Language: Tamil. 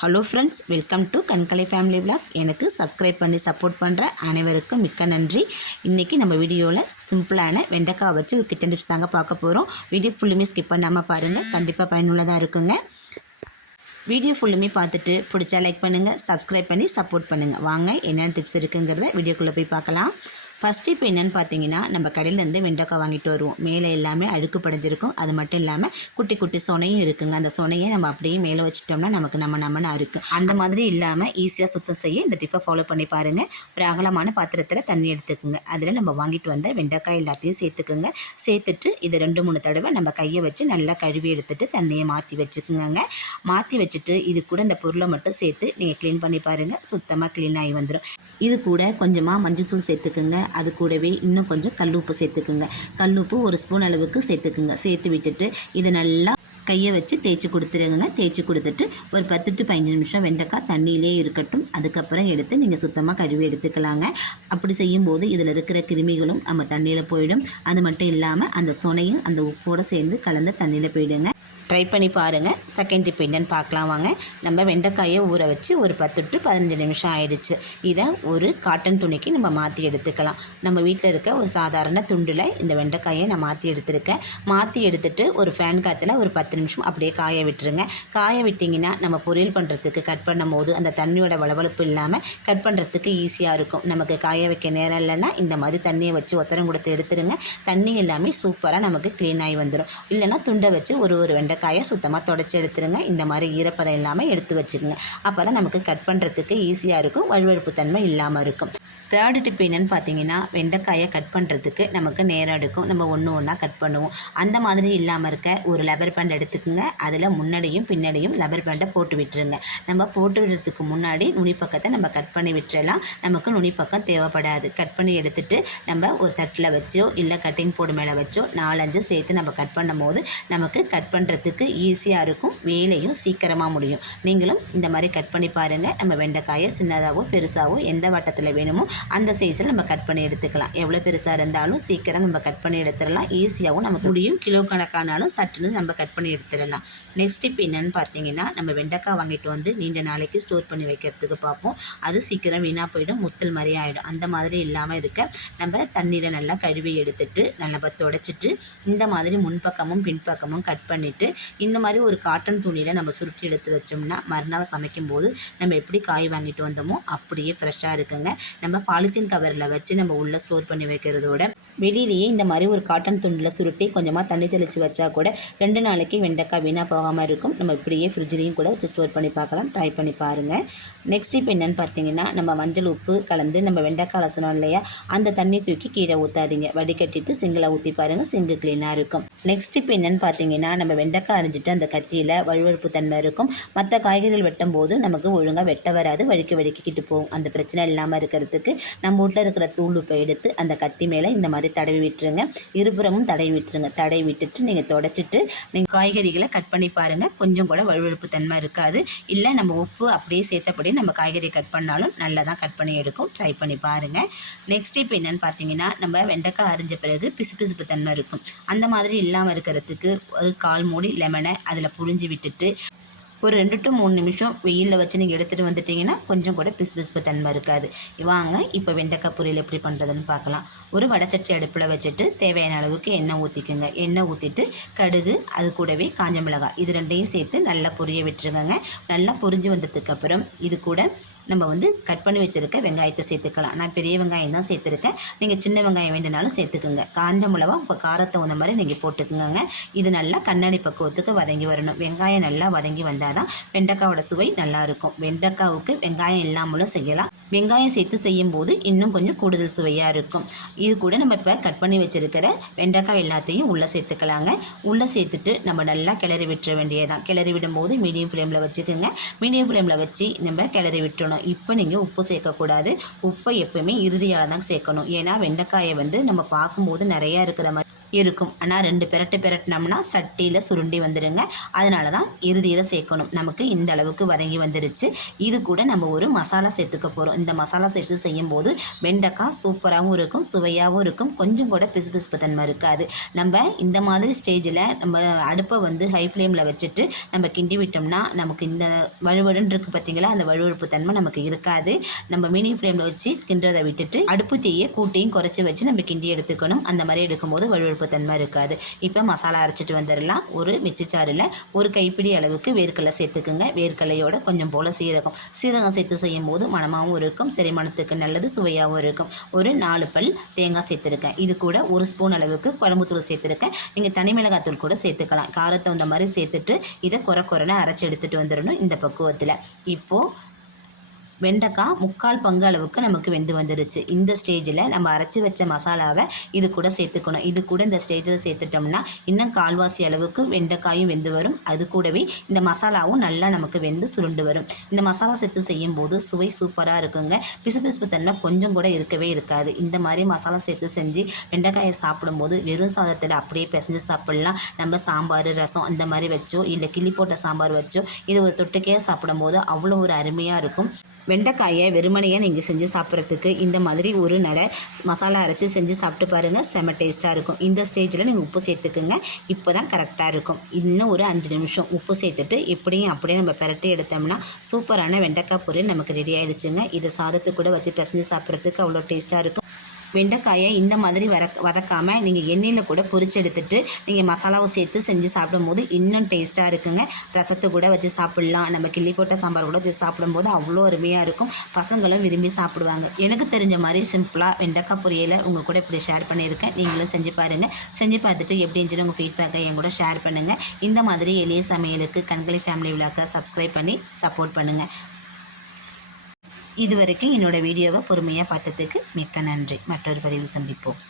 Hello friends welcome to Kangalai family vlog எனக்கு சப்ஸ்கிரைப் பண்ணி சப்போர்ட் பண்ணுற அனைவருக்கும் மிக்க நன்றி. இன்றைக்கி நம்ம வீடியோவில் சிம்பிளான வெண்டைக்காய் வச்சு ஒரு கிச்சன் டிப்ஸ் தாங்க பார்க்க போகிறோம் வீடியோ ஃபுல்லுமே ஸ்கிப் பண்ணாமல் பாருங்கள் கண்டிப்பாக பயனுள்ளதாக இருக்குங்க. வீடியோ ஃபுல்லுமே பார்த்துட்டு பிடிச்சா லைக் பண்ணுங்கள் சப்ஸ்கிரைப் பண்ணி சப்போர்ட் பண்ணுங்கள் வாங்க என்னென்ன டிப்ஸ் இருக்குங்கிறத வீடியோக்குள்ளே போய் பார்க்கலாம். ஃபஸ்ட்டு இப்போ என்னென்னு பார்த்தீங்கன்னா நம்ம கடையிலேருந்து வெண்டைக்காய் வாங்கிட்டு வருவோம். மேலே எல்லாமே அழுக்கு படைஞ்சிருக்கும். அது மட்டும் இல்லாமல் குட்டி குட்டி சொனையும் இருக்குங்க. அந்த சொனையை நம்ம அப்படியே மேலே வச்சுட்டோம்னா நமக்கு நம்ம நம்மனா இருக்கும் அந்த மாதிரி இல்லாமல் ஈஸியாக சுத்தம் செய்ய இந்த டிப்பை ஃபாலோ பண்ணி பாருங்கள் ஒரு அகலமான பாத்திரத்தில் தண்ணி எடுத்துக்கோங்க. அதில் நம்ம வாங்கிட்டு வந்த வெண்டைக்காய் எல்லாத்தையும் சேர்த்துக்குங்க. சேர்த்துட்டு இது ரெண்டு மூணு தடவை நம்ம கையை வச்சு நல்லா கழுவி எடுத்துட்டு தண்ணியை மாற்றி வச்சுக்கோங்க மாற்றி வச்சுட்டு இது கூட இந்த பொருளை மட்டும் சேர்த்து நீங்கள் க்ளீன் பண்ணி பாருங்கள் சுத்தமாக க்ளீன் ஆகி வந்துடும் இது கூட கொஞ்சமாக மஞ்சள் தூள் சேர்த்துக்குங்க. அது கூடவே இன்னும் கொஞ்சம் கல்லுப்பு சேர்த்துக்குங்க. கல்லுப்பு ஒரு ஸ்பூன் அளவுக்கு சேர்த்துக்குங்க. சேர்த்து விட்டுட்டு இதை நல்லா கையை வச்சு தேய்ச்சி கொடுத்துருங்க தேய்ச்சி கொடுத்துட்டு ஒரு பத்து டு பதினஞ்சு நிமிஷம் வெண்டைக்காய் தண்ணியிலே இருக்கட்டும். அதுக்கப்புறம் எடுத்து நீங்கள் சுத்தமாக கழுவி எடுத்துக்கலாங்க. அப்படி செய்யும்போது இதில் இருக்கிற கிருமிகளும் நம்ம தண்ணியில் போயிடும். அது மட்டும் இல்லாமல் அந்த சொனையும் அந்த உப்போடு சேர்ந்து கலந்து தண்ணியில் போயிடுங்க. ட்ரை பண்ணி பாருங்கள் செகண்ட் டிப் என்னன்னு பார்க்கலாம் வாங்க. நம்ம வெண்டைக்காயை ஊற வச்சு ஒரு பத்து டு பதினஞ்சு நிமிஷம் ஆயிடுச்சு. இதை ஒரு காட்டன் துணிக்கு நம்ம மாற்றி எடுத்துக்கலாம். நம்ம வீட்டில் இருக்க ஒரு சாதாரண துண்டில் இந்த வெண்டைக்காயை நான் மாற்றி எடுத்திருக்கேன். மாற்றி எடுத்துட்டு ஒரு ஃபேன் காற்றுல ஒரு பத்து நிமிஷம் அப்படியே காய விட்டுருங்க. காய விட்டிங்கன்னா நம்ம பொரியல் பண்ணுறதுக்கு கட் பண்ணும் போது அந்த தண்ணியோட வளவளப்பு இல்லாமல் கட் பண்ணுறதுக்கு ஈஸியாக இருக்கும். நமக்கு காய வைக்க நேரம் இல்லைன்னா இந்த மாதிரி தண்ணியை வச்சு ஒத்தரம் கொடுத்து எடுத்துருங்க. தண்ணி எல்லாமே சூப்பராக நமக்கு க்ளீன் ஆகி வந்துடும் இல்லைன்னா துண்டை வச்சு ஒரு ஒரு வெண்டை காயை சுத்தமாக தொடச்சி எடுத்துருங்க. இந்த மாதிரி ஈரப்பதம் இல்லாமல் எடுத்து வச்சுக்கோங்க அப்போ தான் நமக்கு கட் பண்ணுறதுக்கு ஈஸியாக இருக்கும். வழுவழுப்பு தன்மை இல்லாமல் இருக்கும். தேர்டு டிப் என்னன்னு பார்த்தீங்கன்னா வெண்டைக்காயை கட் பண்ணுறதுக்கு நமக்கு நேரம் எடுக்கும். நம்ம ஒன்று ஒன்றா கட் பண்ணுவோம். அந்த மாதிரி இல்லாமல் இருக்க ஒரு லெபர் பேண்ட் எடுத்துக்கோங்க. அதில் முன்னாடியும் பின்னாடியும் லெபர் பேண்டை போட்டு விட்டுருங்க. நம்ம போட்டு விடுறதுக்கு முன்னாடி நுனிப்பக்கத்தை நம்ம கட் பண்ணி விட்டுறலாம். நமக்கு நுனிப்பக்கம் தேவைப்படாது. கட் பண்ணி எடுத்துட்டு நம்ம ஒரு தட்டில் வச்சோ இல்லை கட்டிங் போர்டு மேலே வச்சோ நாலஞ்சு சேர்த்து நம்ம கட் பண்ணும் போது நமக்கு கட் பண்ணுறதுக்கு ஈஸியாக இருக்கும். வேலையும் சீக்கிரமாக முடியும். நீங்களும் இந்த மாதிரி கட் பண்ணி பாருங்கள் நம்ம வெண்டைக்காயை சின்னதாகவோ பெருசாகவோ எந்த வட்டத்தில் வேணுமோ அந்த சைஸில் நம்ம கட் பண்ணி எடுத்துக்கலாம். எவ்வளோ பெருசாக இருந்தாலும் சீக்கிரம் நம்ம கட் பண்ணி எடுத்துடலாம். ஈஸியாகவும் நமக்கு முடியும் கிலோ கணக்கானாலும் சட்டுன்னு நம்ம கட் பண்ணி எடுத்துடலாம். நெக்ஸ்ட் இப்போ என்னென்னு பார்த்தீங்கன்னா நம்ம வெண்டைக்காய் வாங்கிட்டு வந்து நீண்ட நாளைக்கு ஸ்டோர் பண்ணி வைக்கிறதுக்கு பார்ப்போம். அது சீக்கிரம் வீணாக போயிடும் முத்தல் மாதிரி ஆகிடும் அந்த மாதிரி இல்லாமல் இருக்க நம்ம தண்ணீரை நல்லா கழுவி எடுத்துட்டு நல்லா தொடச்சிட்டு இந்த மாதிரி முன்பக்கமும் பின்பக்கமும் கட் பண்ணிவிட்டு இந்த மாதிரி ஒரு காட்டன் துணியில் நம்ம சுருட்டி எடுத்து வச்சோம்னா மறுநாள் சமைக்கும் போது நம்ம எப்படி காய் வாங்கிட்டு வந்தோமோ அப்படியே ஃப்ரெஷ்ஷாக இருக்குங்க. நம்ம பாலித்தீன் கவரில் வச்சு நம்ம உள்ளே ஸ்டோர் பண்ணி வைக்கிறதோட வெளியிலேயே இந்த மாதிரி ஒரு காட்டன் துணியில் சுருட்டி கொஞ்சமாக தண்ணி தெளித்து வச்சா கூட ரெண்டு நாளைக்கு வெண்டைக்காய் வீணாக போகாமல் இருக்கும் நம்ம இப்படியே ஃப்ரிட்ஜ்லேயும் கூட வச்சு ஸ்டோர் பண்ணி பார்க்கலாம். ட்ரை பண்ணி பாருங்கள் நெக்ஸ்ட் இப்போ என்னென்னு பார்த்தீங்கன்னா நம்ம மஞ்சள் உப்பு கலந்து நம்ம வெண்டைக்காய் அலசணும் இல்லையா? அந்த தண்ணி தூக்கி கீழே ஊற்றாதீங்க வடிகட்டிட்டு சிங்கில் ஊற்றி பாருங்கள் சிங்கு க்ளீனாக இருக்கும். நெக்ஸ்ட் இப்போ என்னென்னு பார்த்தீங்கன்னா நம்ம வெண்டைக்காய் அரிஞ்சிட்டு அந்த கத்தியில் வழுவழுப்பு தன்மை இருக்கும். மற்ற காய்கறிகள் வெட்டும் போது நமக்கு ஒழுங்காக வெட்ட வராது. வழுக்கி வழுக்கிக்கிட்டு போகும். அந்த பிரச்சனை இல்லாமல் இருக்கிறதுக்கு நம்ம வீட்டில் இருக்கிற தூள் உப்பை எடுத்து அந்த கத்தி மேலே இந்த மாதிரி தடவி விட்டுருங்க. இருபுறமும் தடவி விட்டுருங்க. தடவி விட்டுட்டு நீங்கள் தொடச்சிட்டு நீங்கள் காய்கறிகளை கட் பண்ணி பாருங்கள் கொஞ்சம் கூட வழுவழுப்பு தன்மை இருக்காது. இல்லை நம்ம உப்பு அப்படியே சேர்த்தபடி நம்ம காய்கறி கட் பண்ணாலும் நல்லா தான் கட் பண்ணி எடுக்கும். ட்ரை பண்ணி பாருங்கள் நெக்ஸ்ட் இப்போ என்னென்னு பார்த்தீங்கன்னா நம்ம வெண்டைக்காய் அரிஞ்ச பிறகு பிசுபிசுப்பு தன்மை இருக்கும். அந்த மாதிரி இல்லாமல் இருக்கிறதுக்கு ஒரு கால் மூடி லெமனை அதில் புழிஞ்சு விட்டுட்டு ஒரு ரெண்டு டு மூணு நிமிஷம் வெயிலில் வச்சு நீங்கள் எடுத்துகிட்டு வந்துட்டிங்கன்னா கொஞ்சம் கூட பிசு பிசுப்பு தன்மை இருக்காது. வாங்க இப்போ வெண்டைக்காய் பொரியல் எப்படி பண்ணுறதுன்னு பார்க்கலாம். ஒரு வடச்சட்டி அடுப்பில் வச்சுட்டு தேவையான அளவுக்கு எண்ணெய் ஊற்றிக்குங்க எண்ணெய் ஊற்றிட்டு கடுகு அது கூடவே காஞ்ச மிளகாய். இது ரெண்டையும் சேர்த்து நல்லா பொரிய விட்டுருங்க நல்லா பொரிஞ்சு வந்ததுக்கப்புறம் இது கூட நம்ம வந்து கட் பண்ணி வச்சுருக்க வெங்காயத்தை சேர்த்துக்கலாம். நான் பெரிய வெங்காயம் தான் சேர்த்துருக்கேன். நீங்கள் சின்ன வெங்காயம் வேண்டுனாலும் சேர்த்துக்குங்க. காஞ்ச மிளகா உங்கள் காரத்தை உந்த மாதிரி நீங்கள் போட்டுக்குங்க இது நல்லா கண்ணாடி பக்குவத்துக்கு வதங்கி வரணும். வெங்காயம் நல்லா வதங்கி வந்தால் தான் வெண்டைக்காவோட சுவை நல்லாயிருக்கும் வெண்டைக்காவுக்கு வெங்காயம் இல்லாமலும் செய்யலாம். வெங்காயம் சேர்த்து செய்யும் போது இன்னும் கொஞ்சம் கூடுதல் சுவையாக இருக்கும். இது கூட நம்ம இப்போ கட் பண்ணி வச்சுருக்கிற வெண்டைக்காய் எல்லாத்தையும் உள்ளே சேர்த்துக்கலாங்க. உள்ளே சேர்த்துட்டு நம்ம நல்லா கிளறி விட்டுற வேண்டியதான் கிளறி விடும்போது மீடியம் ஃப்ளேமில் வச்சுக்கோங்க. மீடியம் ஃப்ளேமில் வச்சு நம்ம கிளறி விட்டுணும் இப்போ நீங்கள் உப்பு சேர்க்கக்கூடாது. உப்பை எப்போயுமே இறுதியால் தான் சேர்க்கணும். ஏன்னா வெண்டைக்காயை வந்து நம்ம பார்க்கும்போது நிறையா இருக்கிற மாதிரி இருக்கும். ஆனால் ரெண்டு பெரட்டு பெரட்டினோம்னா சட்டியில் சுருண்டி வந்துடுங்க அதனால தான் இறுதியில் சேர்க்கணும். நமக்கு இந்த அளவுக்கு வதங்கி வந்துருச்சு. இது கூட நம்ம ஒரு மசாலா சேர்த்துக்க போகிறோம் இந்த மசாலா சேர்த்து செய்யும்போது வெண்டைக்காய் சூப்பராகவும் இருக்கும் சுவையாகவும் இருக்கும். கொஞ்சம் கூட பிசுபிசுப்பு தன்மை இருக்காது. நம்ம இந்த மாதிரி ஸ்டேஜில் நம்ம அடுப்பை வந்து ஹை ஃப்ளேமில் வச்சுட்டு நம்ம கிண்டி விட்டோம்னா நமக்கு இந்த வழுவழுன்னு இருக்குது பார்த்தீங்களா அந்த வழுவழுப்பு தன்மை நமக்கு இருக்காது. நம்ம மினி ஃப்ளேமில் வச்சு கிண்டுறதை விட்டுட்டு அடுப்பு தீயை கூட்டியும் குறைச்சி வச்சு நம்ம கிண்டி எடுத்துக்கணும். அந்த மாதிரி எடுக்கும்போது வழுவழுப்பு கொழுப்புத்தன்மை இருக்காது. இப்போ மசாலா அரைச்சிட்டு வந்துடலாம். ஒரு மிக்சி சாறில் ஒரு கைப்பிடி அளவுக்கு வேர்க்கடலை சேர்த்துக்குங்க. வேர்க்கடலையோட கொஞ்சம் போல் சீரகம். சீரகம் சேர்த்து செய்யும் போது மணமாகவும் இருக்கும். செரிமானத்துக்கு நல்லது சுவையாகவும் இருக்கும். ஒரு நாலு பல் தேங்காய் சேர்த்துருக்கேன். இது கூட ஒரு ஸ்பூன் அளவுக்கு குழம்புத்தூள் சேர்த்துருக்கேன். நீங்கள் தனி மிளகாத்தூள் கூட சேர்த்துக்கலாம். காரத்தை தகுந்த மாதிரி சேர்த்துட்டு இதை குறை குறைன்னு அரைச்சி எடுத்துகிட்டு வந்துடணும் இந்த பக்குவத்தில். இப்போது வெண்டைக்காய் முக்கால் பங்கு அளவுக்கு நமக்கு வெந்து வந்துருச்சு. இந்த ஸ்டேஜில் நம்ம அரைச்சி வச்ச மசாலாவை இது கூட சேர்த்துக்கணும். இது கூட இந்த ஸ்டேஜில் சேர்த்துட்டோம்னா இன்னும் கால்வாசி அளவுக்கு வெண்டைக்காயும் வெந்து வரும். அது கூடவே இந்த மசாலாவும் நல்லா நமக்கு வெந்து சுருண்டு வரும். இந்த மசாலா சேர்த்து செய்யும்போது சுவை சூப்பராக இருக்குங்க. பிசுபிசுப்பு தன்மை கொஞ்சம் கூட இருக்கவே இருக்காது. இந்த மாதிரி மசாலா சேர்த்து செஞ்சு வெண்டைக்காயை சாப்பிடும்போது வெறும் சாதத்தில் அப்படியே பிசைஞ்சு சாப்பிட்லாம். நம்ம சாம்பார் ரசம் அந்த மாதிரி வச்சோ இல்லை கிளி போட்ட சாம்பார் வச்சோ இது ஒரு தொட்டுக்கையாக சாப்பிடும்போது அவ்வளோ ஒரு அருமையாக இருக்கும். வெண்டைக்காயை வெறுமனையாக நீங்கள் செஞ்சு சாப்பிட்றதுக்கு இந்த மாதிரி ஒரு நிலை மசாலா அரைச்சி செஞ்சு சாப்பிட்டு பாருங்கள் செம டேஸ்ட்டாக இருக்கும். இந்த ஸ்டேஜில் நீங்கள் உப்பு சேர்த்துக்குங்க. இப்போ தான் கரெக்டாக இருக்கும். இன்னும் ஒரு அஞ்சு நிமிஷம் உப்பு சேர்த்துட்டு எப்படியும் அப்படியே நம்ம பெரட்டி எடுத்தோம்னா சூப்பரான வெண்டைக்காய் பொரியல் நமக்கு ரெடி ஆகிடுச்சுங்க இதை சாதத்துக்கு கூட வச்சு பிசைஞ்சு சாப்பிட்றதுக்கு அவ்வளோ டேஸ்ட்டாக இருக்கும். வெண்டைக்காயை இந்த மாதிரி வர வதக்காமல் நீங்கள் எண்ணெயில் கூட பொரிச்சு எடுத்துட்டு நீங்கள் மசாலாவை சேர்த்து செஞ்சு சாப்பிடும்போது இன்னும் டேஸ்ட்டாக இருக்குங்க. ரசத்தை கூட வச்சு சாப்பிட்லாம். நம்ம கிள்ளி போட்ட சாம்பார் கூட வச்சு சாப்பிடும்போது அவ்வளோ அருமையாக இருக்கும். பசங்களும் விரும்பி சாப்பிடுவாங்க. எனக்கு தெரிஞ்ச மாதிரி சிம்பிளாக வெண்டைக்காய் பொரியலை உங்கள் கூட இப்படி ஷேர் பண்ணியிருக்கேன். நீங்களும் செஞ்சு பாருங்கள் செஞ்சு பார்த்துட்டு எப்படின்னு இருந்துச்சுன்னு உங்கள் ஃபீட்பேக்கை என் கூட ஷேர் பண்ணுங்கள் இந்த மாதிரி எளிய சமையலுக்கு கண்களை ஃபேமிலி விழாக்க சப்ஸ்கிரைப் பண்ணி சப்போர்ட் பண்ணுங்கள் இதுவரைக்கும் என்னோடய வீடியோவை பொறுமையாக பார்த்ததுக்கு மிக்க நன்றி. மற்றொரு பதிவில் சந்திப்போம்.